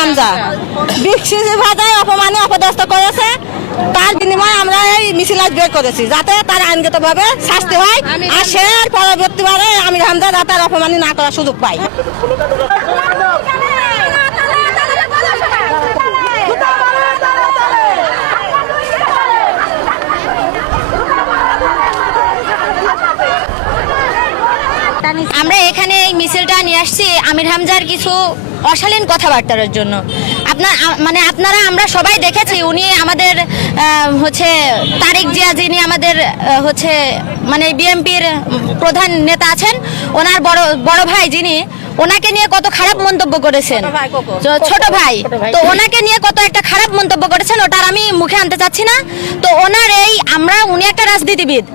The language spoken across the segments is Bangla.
হামজা বিক্ষিপ্ত ভাষায় অপমানে অপদস্থ করেছে। তার বিনিময়ে আমরা এই মিছিল আজ বের করেছি যাতে তার আইনগতভাবে শাস্তি হয় আর সে পরবর্তীবারে আমির হামজা যাতে আর অপমানি না করার সুযোগ পায়। আমরা এখানে এই মিছিলটা নিয়ে আসছি আমির হামজার কিছু অশালীন কথাবার্তার জন্য। আপনারা আমরা সবাই দেখেছি উনি আমাদের হচ্ছে তারেক জিয়া যিনি আমাদের হচ্ছে মানে বিএনপির প্রধান নেতা আছেন, ওনার বড় ভাই যিনি, ওনাকে নিয়ে কত খারাপ মন্তব্য করেছেন, ছোট ভাই, তো ওনাকে নিয়ে কত একটা খারাপ মন্তব্য করেছেন, ওটার আমি মুখে আনতে চাচ্ছি না। তো ওনার এই উনি একটা রাজনীতিবিদ,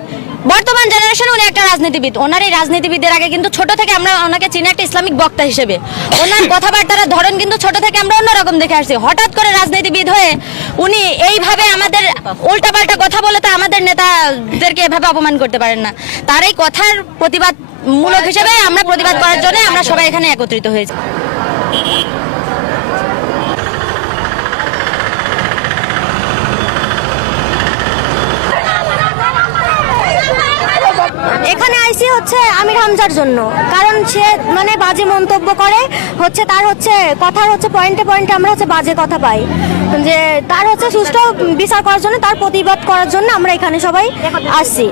বর্তমান জেনারেশনে উনি একটা রাজনীতিবিদ। ওনার এই রাজনীতিবিদের আগে কিন্তু ছোট থেকে আমরা ওনাকে চিনি একটা ইসলামিক বক্তা হিসেবে। ওনার কথাবার্তার ধরন কিন্তু ছোট থেকে আমরা অন্যরকম দেখে আসছি। হঠাৎ করে রাজনীতিবিদ হয়ে উনি এইভাবে আমাদের উল্টাপাল্টা কথা বলে তো আমাদের নেতাদেরকে এভাবে অপমান করতে পারেন না। তার এই কথার প্রতিবাদ মূলক হিসেবে আমরা প্রতিবাদ করার জন্য আমরা সবাই এখানে একত্রিত হয়েছি। এখানে আইসি হচ্ছে আমির হামজার জন্য, কারণ সে মানে বাজে মন্তব্য করে, হচ্ছে তার হচ্ছে কথার হচ্ছে পয়েন্টে পয়েন্টে আমরা হচ্ছে বাজে কথা পাই, যে তার হচ্ছে সুষ্ঠু বিচার করার জন্য, তার প্রতিবাদ করার জন্য আমরা এখানে সবাই আসছি।